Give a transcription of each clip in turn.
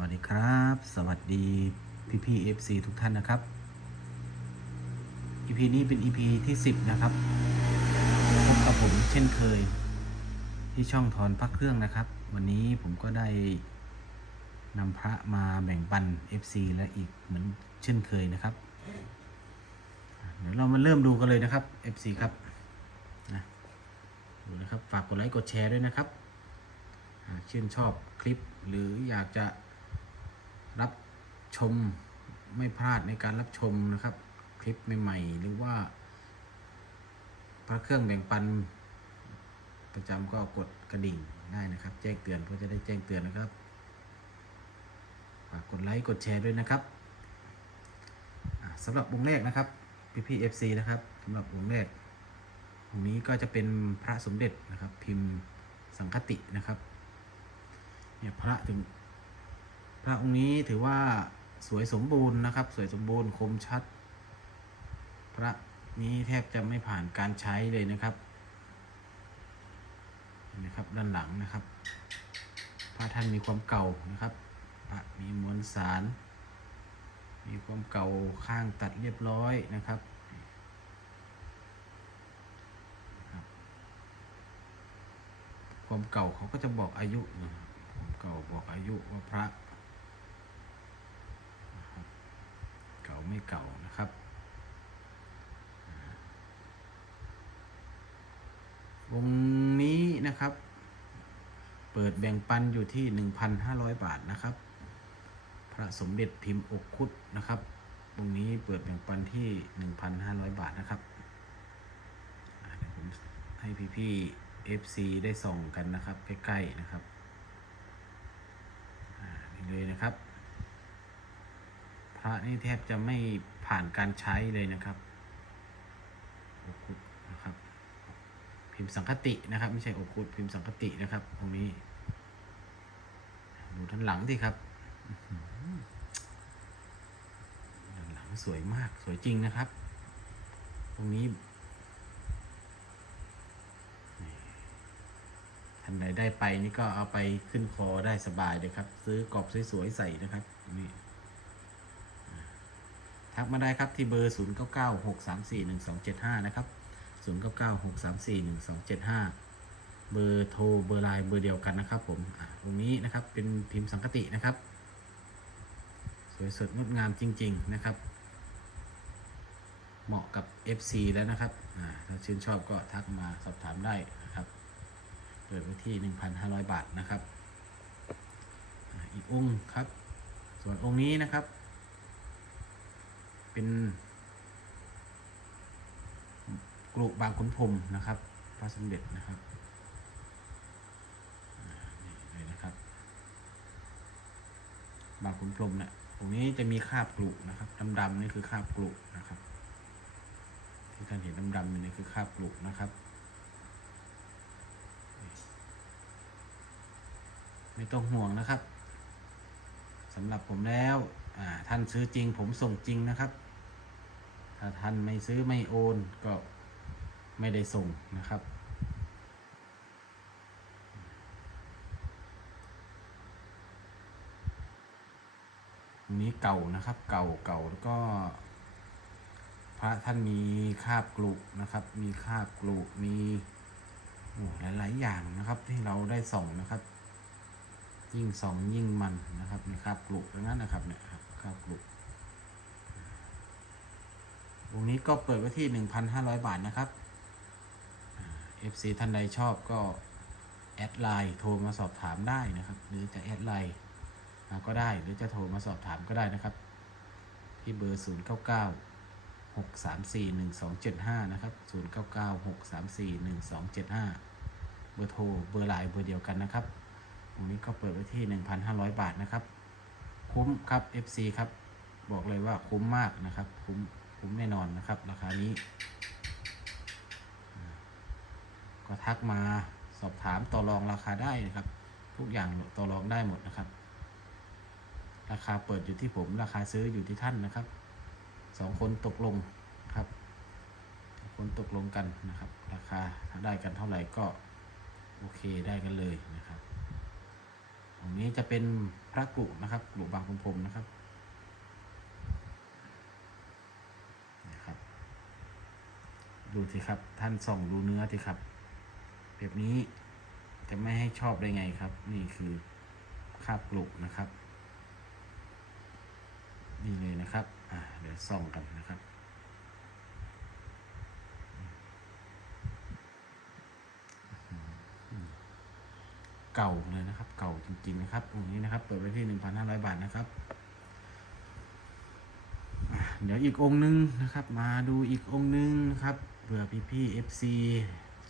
วัสดีครับ สวัสดีพี่พี่เอฟซีทุกท่านนะครับ EP นี้เป็น EP ที่10นะครับพบกับผมเช่นเคย ที่ช่องถอนพระเครื่องนะครับ วันนี้ผมก็ได้นำพระมาแบ่งปัน FC และอีกเหมือนเช่นเคยนะครับเดี๋ยวเรามาเริ่มดูกันเลยนะครับ FC ครับนะดูนะครับฝากกดไลค์กดแชร์ด้วยนะครับหากชื่นชอบคลิปหรืออยากจะ รับชมไม่พลาดในการรับชมนะครับ คลิปใหม่ๆหรือว่า พระเครื่องแบ่งปัน ประจำก็กดกระดิ่งได้นะครับ แจ้งเตือนเพื่อจะได้แจ้งเตือนนะครับฝากกดไลค์กดแชร์ด้วยนะครับสำหรับวงแรกนะครับพี่พี่เอฟซีนะครับสำหรับวงแรกวงนี้ก็จะเป็นพระสมเด็จนะครับ พิมพ์สังคตินะครับเนี่ยพระถึง พระองค์นี้ถือว่าสวยสมบูรณ์นะครับ สวยสมบูรณ์คมชัด พระนี้แทบจะไม่ผ่านการใช้เลยนะครับนะครับด้านหลังนะครับ พระท่านมีความเก่านะครับ พระมีมวลสาร มีความเก่าข้างตัดเรียบร้อยนะครับความเก่าเขาก็จะบอกอายุนะครับความเก่าบอกอายุว่าพระนะครับเก่า ไม่เก่านะครับวงนี้นะครับ เปิดแบ่งปันอยู่ที่ 1,500 บาทนะครับ พระสมเด็จพิมพ์อกคุดนะครับวงนี้เปิดแบ่งปันที่ 1,500 บาทนะครับอ่าเดี๋ยวผมให้พี่ๆ FC ได้ส่องกันนะครับ ใกล้ ๆ นะครับนี่เลยนะครับ ระนี่แทบจะไม่ผ่านการใช้เลยนะครับอคุดนะครับ พิมพ์สังคตินะครับ ไม่ใช่อคุดพิมพ์สังคตินะครับ ตรงนี้ ดูด้านหลังสิครับอื้อหือด้านหลังสวยมากสวยจริงนะครับ ตรงนี้ท่านใดได้ไปนี่ก็เอาไปขึ้นคอได้สบายเลยครับ ซื้อกรอบสวยๆใส่นะครับนี่ ทักมาได้ครับที่เบอร์ 0 9 9 6 3 4 1 2 7 5 นะครับ 0 9 9 6 3 4 1 2 7 5 เบอร์โทรเบอร์ไลน์เบอร์เดียวกันนะครับผมอ่าตรงนี้นะครับเป็นพิมพ์สังคตินะครับ สวยสดงดงามจริง ๆ นะครับ เหมาะกับ FC แล้วนะครับอ่าถ้าชื่นชอบก็ทักมาสอบถามได้นะครับเปิดไว้ที่ 1,500 บาทนะครับอีกองค์ครับ ส่วนองค์นี้นะครับ เป็นกรุบางขุนพรมนะครับ พระสมเด็จนะครับนี่เลยนะครับ บางขุนพรมเนี่ยตรงนี้จะมีคราบกรุนะครับดำๆนี่คือคราบกรุนะครับ ที่ท่านเห็นดำๆนี่คือคราบกรุนะครับ ไม่ต้องห่วงนะครับสำหรับผมแล้วท่านซื้อจริงผมส่งจริงนะครับ ถ้าท่านไม่ซื้อไม่โอนก็ไม่ได้ส่งนะครับ นี้เก่านะครับ เก่าเก่าแล้วก็ พระท่านมีคาบกลุนะครับ มีคาบกลุมีโอ้หลายๆอย่างนะครับที่เราได้ส่องนะครับ ยิ่งส่องยิ่งมันนะครับในคราบกลุตรงนั้นนะครับเนี่ยครับคาบกลุ วงนี้ก็เปิดไว้ที่ 1,500 บาทนะครับ FC ท่านใดชอบก็แอดไลน์โทรมาสอบถามได้นะครับ หรือจะแอดไลน์มาก็ได้ หรือจะโทรมาสอบถามก็ได้นะครับ ที่เบอร์ 0 9 9 6 3 4 1 2 7 5 นะครับ 0 9 9 6 3 4 1 2 7 5 เบอร์โทรเบอร์ไลน์เบอร์เดียวกันนะครับตรงนี้ก็เปิดไว้ที่ 1,500 บาทนะครับ คุ้มครับ FC ครับ บอกเลยว่าคุ้มมากนะครับ คุ้ม คุ้มแน่นอนนะครับ ราคานี้ ก็ทักมาสอบถามต่อรองราคาได้นะครับ ทุกอย่างต่อรองได้หมดนะครับ ราคาเปิดอยู่ที่ผม ราคาซื้ออยู่ที่ท่านนะครับสองคนตกลงครับคนตกลงกันนะครับ ราคาได้กันเท่าไหร่ก็โอเคได้กันเลยนะครับโอองนี้จะเป็นพระกุนะครับกรุบางพรมพรมนะครับ ดูสิครับ ท่านส่องดูเนื้อสิครับ แบบนี้จะไม่ให้ชอบได้ไงครับ นี่คือคาบกรุนะครับ นี่เลยนะครับอ่าเดี๋ยวส่องกันนะครับเก่าเลยนะครับ เก่าจริงๆนะครับองค์นี้นะครับ เปิดไว้ที่หนึ่งพันห้าร้อยบาทนะครับ เดี๋ยวอีกองค์นึงนะครับ มาดูอีกองค์นึงนะครับ เผื่อพี่ๆ FC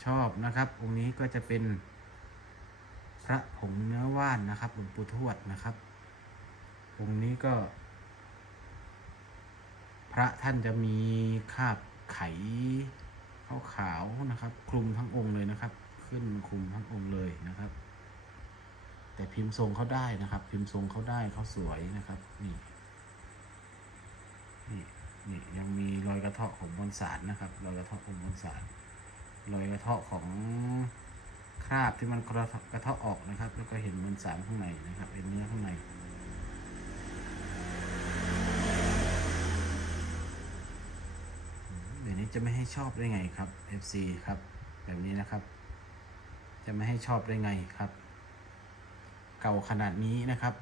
ชอบนะครับ องค์นี้ก็จะเป็นพระผงเนื้อว่านนะครับหลวงปู่ทวดนะครับ องค์นี้ก็ พระท่านจะมีคาบไขขาวๆนะครับ คลุมทั้งองค์เลยนะครับ ขึ้นคลุมทั้งองค์เลยนะครับ แต่พิมพ์ทรงเขาได้นะครับ พิมพ์ทรงเขาได้เขาสวยนะครับนี่นี่ยังมี รอยกระเทาะของมวลสารนะครับรอยกระเทาะของมวลสารรอยกระเทาะของคราบที่มันกระเทาะกระเทาะออกนะครับ แล้วก็เห็นมวลสารข้างในนะครับเป็นเนื้อข้างในเดี๋ยวนี้จะไม่ให้ชอบได้ไงครับ FC ครับ แบบนี้นะครับ จะไม่ให้ชอบได้ไงครับ เก่าขนาดนี้นะครับ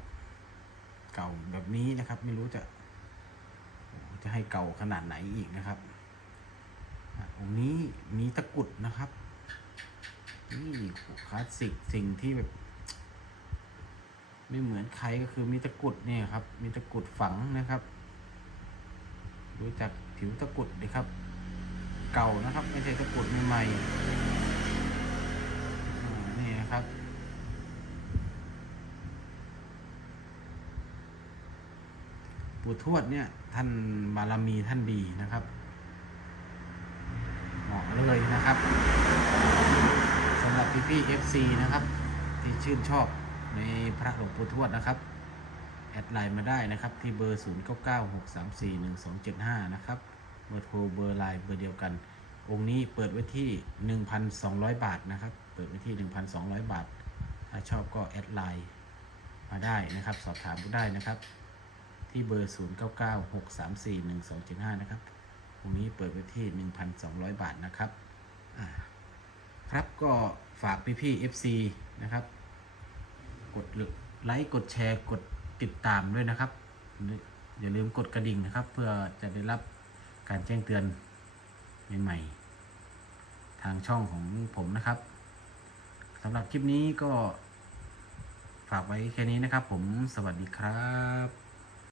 เก่าแบบนี้นะครับ ไม่รู้จะ จะให้เก่าขนาดไหนอีกนะครับอะองค์นี้มีตะกุดนะครับ นี่คลาสสิกสิ่งที่แบบไม่เหมือนใครก็คือมีตะกุดเนี่ยครับ มีตะกุดฝังนะครับดูจากผิวตะกุดดิครับ เก่านะครับ ไม่ใช่ตะกุดใหม่ๆอ่านี่นะครับ ปู่ทวดเนี่ยท่านบารมีท่านดีนะครับเหมาะเลยนะครับสำหรับพี่พี่ๆ FC นะครับ ที่ชื่นชอบในพระหลวงปู่ทวดนะครับ แอดไลน์มาได้นะครับที่เบอร์ 0 9 9 6 3 4 1 2 7 5 นะครับเบอร์โทรเบอร์ไลน์เบอร์เดียวกัน องค์นี้เปิดไว้ที่ 1,200 บาทนะครับ เปิดไว้ที่ 1,200 บาท ถ้าชอบก็แอดไลน์มาได้นะครับ สอบถามก็ได้นะครับ ที่เบอร์ 0 9 9 6 3 4 1 2 7 5 นะครับองนี้เปิดไว้ที่ 1,200 บาทนะครับครับก็ฝากพี่ๆ FC นะครับ กดไลค์กดแชร์กดติดตามด้วยนะครับ อย่าลืมกดกระดิ่งนะครับ เพื่อจะได้รับการแจ้งเตือนใหม่ๆทางช่องของผมนะครับสำหรับคลิปนี้ก็ฝากไว้แค่นี้นะครับผมสวัสดีครับ